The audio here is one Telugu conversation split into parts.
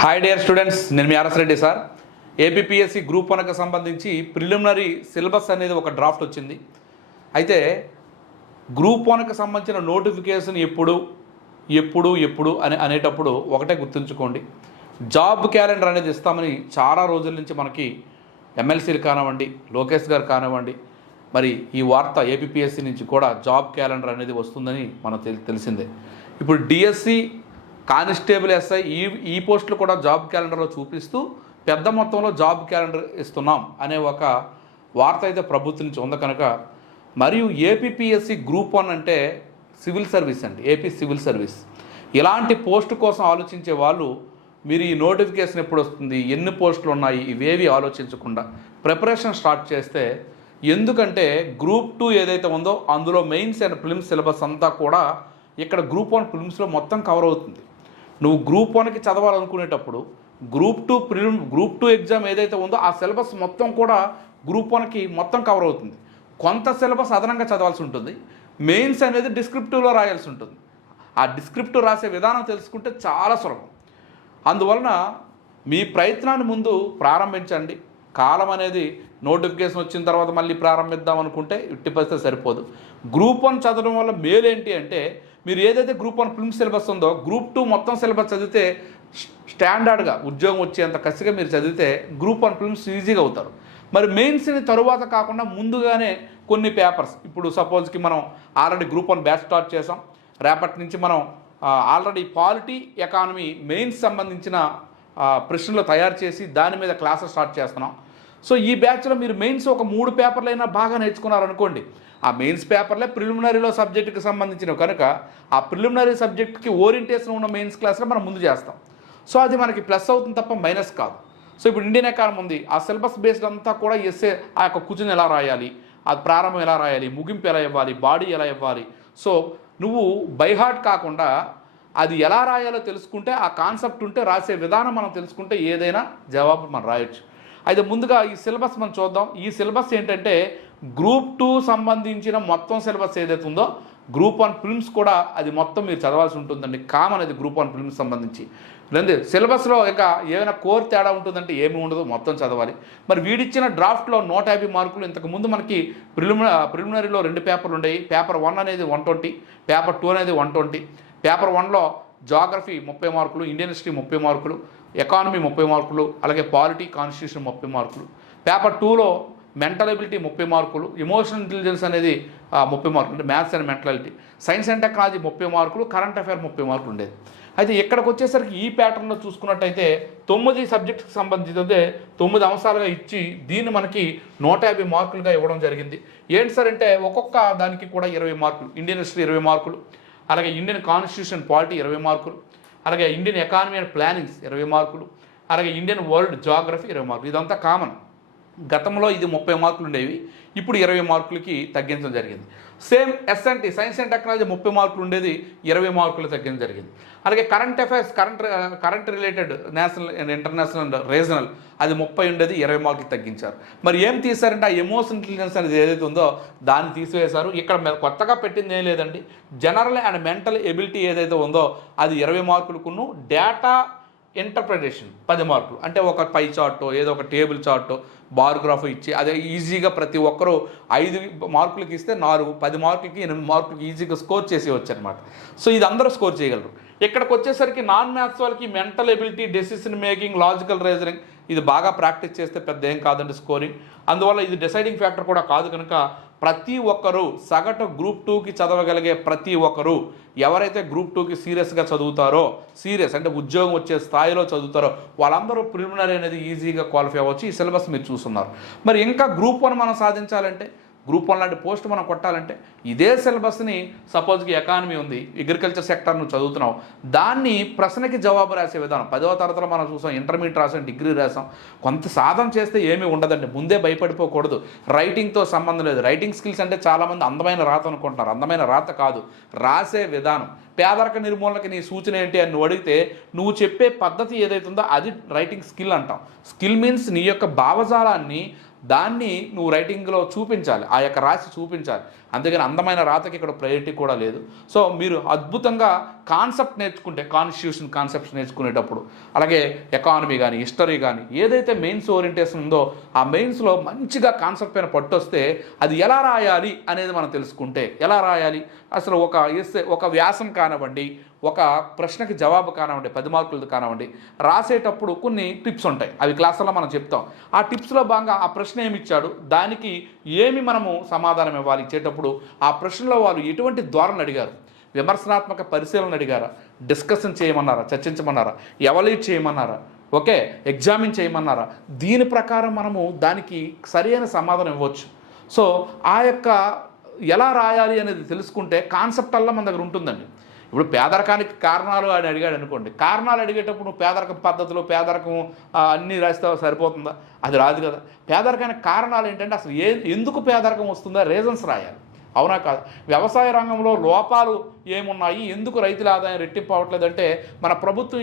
హాయ్ డియర్ స్టూడెంట్స్ నేను మీ RS Reddy sir. APPSC group వన్కి సంబంధించి ప్రిలిమినరీ సిలబస్ అనేది ఒక డ్రాఫ్ట్ వచ్చింది. అయితే గ్రూప్ వన్కి సంబంధించిన నోటిఫికేషన్ ఎప్పుడు ఎప్పుడు ఎప్పుడు అని అనేటప్పుడు ఒకటే గుర్తుంచుకోండి. జాబ్ క్యాలెండర్ అనేది ఇస్తామని చాలా రోజుల నుంచి మనకి ఎమ్మెల్సీలు కానివ్వండి లోకేష్ గారు కానివ్వండి మరి ఈ వార్త ఏపీపీఎస్సీ నుంచి కూడా జాబ్ క్యాలెండర్ అనేది వస్తుందని మనకు తెలి తెలిసిందే. ఇప్పుడు డిఎస్సి కానిస్టేబుల్ ఎస్ఐ ఈ ఈ పోస్టులు కూడా జాబ్ క్యాలెండర్లో చూపిస్తూ పెద్ద మొత్తంలో జాబ్ క్యాలెండర్ ఇస్తున్నాం అనే ఒక వార్త అయితే ప్రభుత్వం నుంచి ఉంది కనుక. మరియు ఏపీపీఎస్సి గ్రూప్ వన్ అంటే సివిల్ సర్వీస్ అండి ఏపీ సివిల్ సర్వీస్. ఇలాంటి పోస్ట్ కోసం ఆలోచించే వాళ్ళు మీరు ఈ నోటిఫికేషన్ ఎప్పుడు వస్తుంది ఎన్ని పోస్టులు ఉన్నాయి ఇవేవి ఆలోచించకుండా ప్రిపరేషన్ స్టార్ట్ చేస్తే ఎందుకంటే గ్రూప్ టూ ఏదైతే ఉందో అందులో మెయిన్స్ అండ్ ఫిలిమ్స్ సిలబస్ అంతా కూడా ఇక్కడ గ్రూప్ వన్ ఫిలిమ్స్లో మొత్తం కవర్ అవుతుంది. నువ్వు గ్రూప్ వన్కి చదవాలనుకునేటప్పుడు group two prelim group two exam ఏదైతే ఉందో ఆ సిలబస్ మొత్తం కూడా గ్రూప్ వన్కి మొత్తం కవర్ అవుతుంది. కొంత సిలబస్ అదనంగా చదవాల్సి ఉంటుంది. మెయిన్స్ అనేది డిస్క్రిప్టివ్లో రాయాల్సి ఉంటుంది. ఆ డిస్క్రిప్టివ్ రాసే విధానం తెలుసుకుంటే చాలా సులభం. అందువలన మీ ప్రయత్నాన్ని ముందు ప్రారంభించండి. కాలం అనేది నోటిఫికేషన్ వచ్చిన తర్వాత మళ్ళీ ప్రారంభిద్దాం అనుకుంటే ఇట్టి పరిస్థితి సరిపోదు. గ్రూప్ వన్ చదవడం వల్ల మేలు ఏంటి అంటే మీరు ఏదైతే గ్రూప్ వన్ ఫిల్మ్ సిలబస్ ఉందో గ్రూప్ టూ మొత్తం సిలబస్ చదివితే స్టాండర్డ్గా ఉద్యోగం వచ్చేంత కసిగా మీరు చదివితే గ్రూప్ వన్ ఫిల్మ్స్ ఈజీగా అవుతారు. మరి మెయిన్స్ని తరువాత కాకుండా ముందుగానే కొన్ని పేపర్స్ ఇప్పుడు సపోజ్కి మనం already group one batch start చేసాం రేపటి నుంచి మనం ఆల్రెడీ పాలిటీ ఎకానమీ మెయిన్స్ సంబంధించిన ప్రశ్నలు తయారు చేసి దాని మీద క్లాసెస్ స్టార్ట్ చేస్తున్నాం. సో ఈ బ్యాచ్లో మీరు మెయిన్స్ ఒక మూడు పేపర్లైనా బాగా నేర్చుకున్నారనుకోండి ఆ మెయిన్స్ పేపర్లే ప్రిలిమినరీలో సబ్జెక్టుకి సంబంధించినవి. కనుక ఆ ప్రిలిమినరీ సబ్జెక్ట్కి ఓరియంటేషన్ ఉన్న మెయిన్స్ క్లాస్లో మనం ముందు చేస్తాం. సో అది మనకి ప్లస్ అవుతుంది తప్ప మైనస్ కాదు. సో ఇప్పుడు ఇండియన్ ఎకానమీ ఉంది. ఆ సిలబస్ బేస్డ్ అంతా కూడా ఎస్ఏ ఆ యొక్క కూర్చుని ఎలా రాయాలి? అది ప్రారంభం ఎలా రాయాలి? ముగింపు ఎలా ఇవ్వాలి? బాడీ ఎలా ఇవ్వాలి? సో నువ్వు బైహార్ట్ కాకుండా అది ఎలా రాయాలో తెలుసుకుంటే ఆ కాన్సెప్ట్ ఉంటే రాసే విధానం మనం తెలుసుకుంటే ఏదైనా జవాబు మనం రాయొచ్చు. అయితే ముందుగా ఈ సిలబస్ మనం చూద్దాం. ఈ సిలబస్ ఏంటంటే గ్రూప్ టూ సంబంధించిన మొత్తం సిలబస్ ఏదైతే ఉందో గ్రూప్ వన్ ఫిల్మ్స్ కూడా అది మొత్తం మీరు చదవాల్సి ఉంటుందండి. కామన్ అది గ్రూప్ వన్ ఫిల్మ్స్ సంబంధించి. లేదు సిలబస్లో ఇంకా ఏమైనా కోర్ తేడా ఉంటుందంటే ఏమి ఉండదు మొత్తం చదవాలి. మరి వీడిచ్చిన డ్రాఫ్ట్లో నూట యాభై మార్కులు ఇంతకుముందు మనకి ప్రిలిమిన ప్రిలిమినరీలో రెండు పేపర్లు ఉండేవి. పేపర్ వన్ అనేది వన్ ట్వంటీ పేపర్ టూ అనేది వన్ ట్వంటీ. పేపర్ వన్లో జాగ్రఫీ ముప్పై మార్కులు ఇండియన్ హిస్టరీ ముప్పై మార్కులు ఎకానమీ ముప్పై మార్కులు అలాగే పాలిటీ కాన్స్టిట్యూషన్ ముప్పై మార్కులు. పేపర్ టూలో మెంటల్ ఎబిలిటీ ముప్పై మార్కులు ఎమోషనల్ ఇంటెలిజెన్స్ అనేది ముప్పై మార్కులు అంటే maths and mentality. Science and technology ముప్పై మార్కులు కరెంట్ అఫైర్ ముప్పై మార్కులు ఉండేది. అయితే ఇక్కడికి వచ్చేసరికి ఈ ప్యాటర్న్లో చూసుకున్నట్టయితే తొమ్మిది సబ్జెక్ట్కి సంబంధించితే తొమ్మిది అంశాలుగా ఇచ్చి దీన్ని మనకి నూట యాభై మార్కులుగా ఇవ్వడం జరిగింది. ఏంటి సార్ అంటే ఒక్కొక్క దానికి కూడా ఇరవై మార్కులు ఇండియన్ హిస్టరీ ఇరవై మార్కులు అలాగే ఇండియన్ కాన్స్టిట్యూషన్ పాలిటీ ఇరవై మార్కులు అలాగే ఇండియన్ ఎకానమీ అండ్ ప్లానింగ్స్ ఇరవై మార్కులు అలాగే ఇండియన్ వరల్డ్ జాగ్రఫీ ఇరవై మార్కులు. ఇదంతా కామన్ గతంలో ఇది ముప్పై మార్కులు ఉండేవి ఇప్పుడు ఇరవై మార్కులకి తగ్గించడం జరిగింది. Same SNT science and technology ముప్పై మార్కులు ఉండేది ఇరవై మార్కులు తగ్గించడం జరిగింది. అలాగే current affairs current current related national and international and regional అది ముప్పై ఉండేది ఇరవై మార్కులు తగ్గించారు. మరి ఏం తీశారంటే ఆ ఎమోషన్ ఇంటెలిజెన్స్ అనేది ఏదైతే ఉందో దాన్ని తీసివేశారు. ఇక్కడ కొత్తగా పెట్టింది ఏం లేదండి. జనరల్ అండ్ మెంటల్ ఎబిలిటీ ఏదైతే ఉందో అది ఇరవై మార్కులకును డేటా ఇంటర్ప్రిటేషన్ పది మార్కులు. అంటే ఒక పై చార్టో ఏదో ఒక టేబుల్ చార్టో బార్గ్రాఫ్ ఇచ్చి అదే ఈజీగా ప్రతి ఒక్కరూ ఐదు మార్కులకి ఇస్తే నాలుగు పది మార్కులకి ఎనిమిది మార్కులకి ఈజీగా స్కోర్ చేసి అనమాట సో ఇది అందరూ స్కోర్ చేయగలరు. ఇక్కడికి వచ్చేసరికి నాన్ మ్యాథ్స్ వాళ్ళకి mental ability decision making logical reasoning ఇది బాగా ప్రాక్టీస్ చేస్తే పెద్ద ఏం కాదండి స్కోరింగ్ అందువల్ల ఇది డిసైడింగ్ ఫ్యాక్టర్ కూడా కాదు కనుక ప్రతి ఒక్కరూ సగటు గ్రూప్ టూకి చదవగలిగే ప్రతి ఒక్కరూ ఎవరైతే గ్రూప్ టూకి సీరియస్గా చదువుతారో సీరియస్ అంటే ఉద్యోగం వచ్చే స్థాయిలో చదువుతారో వాళ్ళందరూ ప్రిలిమినరీ అనేది ఈజీగా క్వాలిఫై అవ్వచ్చు. ఈ సిలబస్ మీరు చూస్తున్నారు. మరి ఇంకా గ్రూప్ వన్ మనం సాధించాలంటే? గ్రూప్ వన్ లాంటి పోస్ట్ మనం కొట్టాలంటే ఇదే సిలబస్ని సపోజ్కి ఎకానమీ ఉంది అగ్రికల్చర్ సెక్టర్ నువ్వు చదువుతున్నావు. దాన్ని ప్రశ్నకి జవాబు రాసే విధానం. పదవ తరగతిలో మనం చూసాం ఇంటర్మీడియట్ రాసాం డిగ్రీ రాసాం. కొంత సాధన చేస్తే ఏమీ ఉండదండి. ముందే భయపడిపోకూడదు. రైటింగ్తో సంబంధం లేదు. రైటింగ్ స్కిల్స్ అంటే చాలామంది అందమైన రాత అనుకుంటున్నారు. అందమైన రాత కాదు. రాసే విధానం. పేదరిక నిర్మూలనకి నీ సూచన ఏంటి అని నువ్వు అడిగితే నువ్వు చెప్పే పద్ధతి ఏదైతుందో ఉందో అది రైటింగ్ స్కిల్ అంటాం. స్కిల్ మీన్స్ నీ యొక్క భావజాలాన్ని దాన్ని నువ్వు రైటింగ్లో చూపించాలి. ఆ యొక్క రాసి చూపించాలి. అందుకని అందమైన రాతకి ఇక్కడ ప్రయారిటీ కూడా లేదు. సో మీరు అద్భుతంగా కాన్సెప్ట్ నేర్చుకుంటే కాన్స్టిట్యూషన్ కాన్సెప్ట్స్ నేర్చుకునేటప్పుడు అలాగే ఎకానమీ కానీ హిస్టరీ కానీ ఏదైతే మెయిన్స్ ఓరియంటేషన్ ఉందో ఆ మెయిన్స్లో మంచిగా కాన్సెప్ట్ పైన పట్టొస్తే అది ఎలా రాయాలి అనేది మనం తెలుసుకుంటే ఎలా రాయాలి? అసలు ఒక ఎస్సే ఒక వ్యాసం కానివ్వండి ఒక ప్రశ్నకి జవాబు కానివ్వండి పది మార్కులది కానివ్వండి రాసేటప్పుడు కొన్ని టిప్స్ ఉంటాయి. అవి క్లాసుల్లో మనం చెప్తాం. ఆ టిప్స్లో భాగంగా ఆ ప్రశ్న ఏమి ఇచ్చాడు? దానికి ఏమి మనము సమాధానం ఇవ్వాలి? ఇచ్చేటప్పుడు ఆ ప్రశ్నలో వాళ్ళు ఎటువంటి ధోరణి అడిగారు? విమర్శనాత్మక పరిశీలన అడిగారా? డిస్కషన్ చేయమన్నారా? చర్చించమన్నారా? ఎవలీట్ చేయమన్నారా? ఓకే ఎగ్జామిన్ చేయమన్నారా? దీని ప్రకారం మనము దానికి సరైన సమాధానం ఇవ్వచ్చు. సో ఆ యొక్క ఎలా రాయాలి అనేది తెలుసుకుంటే కాన్సెప్ట్ అల్లా మన దగ్గర ఉంటుందండి. ఇప్పుడు పేదరికానికి కారణాలు అని అడిగాడు అనుకోండి. కారణాలు అడిగేటప్పుడు నువ్వు పేదరికం పద్ధతిలో పేదరికం అన్నీ రాస్తావు? సరిపోతుందా? అది రాదు కదా. పేదరికానికి కారణాలు ఏంటంటే అసలు ఏ ఎందుకు పేదరికం వస్తుందా? రీజన్స్ రాయాలి. అవునా కాదు వ్యవసాయ రంగంలో లోపాలు ఏమున్నాయి? ఎందుకు రైతుల ఆదాయం రెట్టింపు అవ్వట్లేదంటే మన ప్రభుత్వం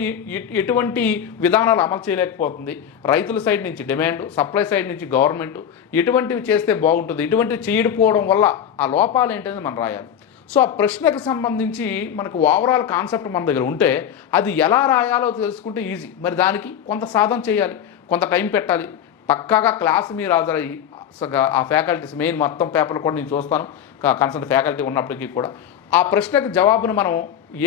ఎటువంటి విధానాలు అమలు చేయలేకపోతుంది. రైతుల సైడ్ నుంచి డిమాండ్ సప్లై సైడ్ నుంచి గవర్నమెంట్ ఎటువంటివి చేస్తే బాగుంటుంది. ఇటువంటివి చేయకపోవడం వల్ల ఆ లోపాలు ఏంటనేది మనం రాయాలి. సో ఆ ప్రశ్నకు సంబంధించి మనకు ఓవరాల్ కాన్సెప్ట్ మన దగ్గర ఉంటే అది ఎలా రాయాలో తెలుసుకుంటే ఈజీ. మరి దానికి కొంత సాధన చేయాలి కొంత టైం పెట్టాలి. పక్కాగా క్లాస్ మీరు హాజరయ్యి ఆ ఫ్యాకల్టీస్ మెయిన్ మొత్తం పేపర్లు కూడా నేను చూస్తాను. కన్సల్ట్ ఫ్యాకల్టీ ఉన్నప్పటికీ కూడా. ఆ ప్రశ్నకు జవాబును మనం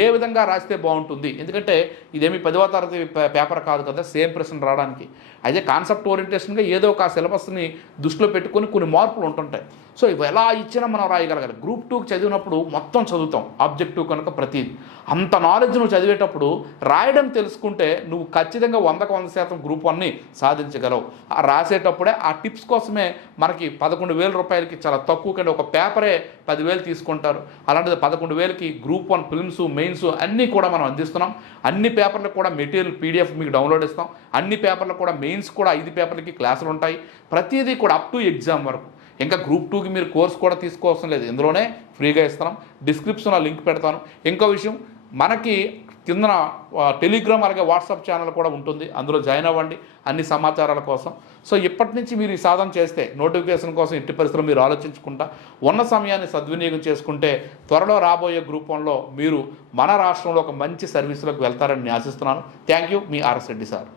ఏ విధంగా రాస్తే బాగుంటుంది? ఎందుకంటే ఇదేమి పదవ తరగతి పేపర్ కాదు కదా సేమ్ ప్రశ్న రావడానికి. అయితే కాన్సెప్ట్ ఓరియంటేషన్గా ఏదో ఒక సిలబస్ని దృష్టిలో పెట్టుకొని కొన్ని మార్పులు ఉంటుంటాయి. సో ఇవి ఎలా ఇచ్చినా మనం రాయగలగాలి గ్రూప్ టూకి చదివినప్పుడు మొత్తం చదువుతాం ఆబ్జెక్టివ్ కనుక ప్రతిదీ. అంత నాలెడ్జ్ నువ్వు చదివేటప్పుడు రాయడం తెలుసుకుంటే నువ్వు ఖచ్చితంగా వందకు వంద శాతం గ్రూప్ వన్ని సాధించగలవు. ఆ రాసేటప్పుడే ఆ టిప్స్ కోసమే మనకి పదకొండు వేల రూపాయలకి చాలా తక్కువ కంటే ఒక పేపరే పదివేలు తీసుకుంటారు. అలాంటిది పదకొండు వేలకి గ్రూప్ వన్ ఫిల్మ్స్ మెయిన్స్ అన్నీ కూడా మనం అందిస్తున్నాం. అన్ని పేపర్లకు కూడా మెటీరియల్ పీడిఎఫ్ మీకు డౌన్లోడ్ ఇస్తాం అన్ని పేపర్లకు కూడా మెయిన్స్ కూడా ఐదు పేపర్లకి క్లాసులు ఉంటాయి. ప్రతిదీ కూడా అప్ టు ఎగ్జామ్ వరకు. ఇంకా గ్రూప్ టూకి మీరు కోర్స్ కూడా తీసుకోవాల్సిన లేదు. ఇందులోనే ఫ్రీగా ఇస్తున్నాం. డిస్క్రిప్షన్లో లింక్ పెడతాను. ఇంకో విషయం మనకి కిందన టెలిగ్రామ్ అలాగే వాట్సాప్ ఛానల్ కూడా ఉంటుంది. అందులో జాయిన్ అవ్వండి. అన్ని సమాచారాల కోసం. సో ఇప్పటి నుంచి మీరు ఈ సాధన చేస్తే నోటిఫికేషన్ కోసం ఎట్టి పరిస్థితులు మీరు ఆలోచించుకుంటా ఉన్న సమయాన్ని సద్వినియోగం చేసుకుంటే త్వరలో రాబోయే గ్రూపంలో మీరు మన రాష్ట్రంలో ఒక మంచి సర్వీసులకు వెళ్తారని ఆశిస్తున్నాను. Thank you. Me RS Reddy sir.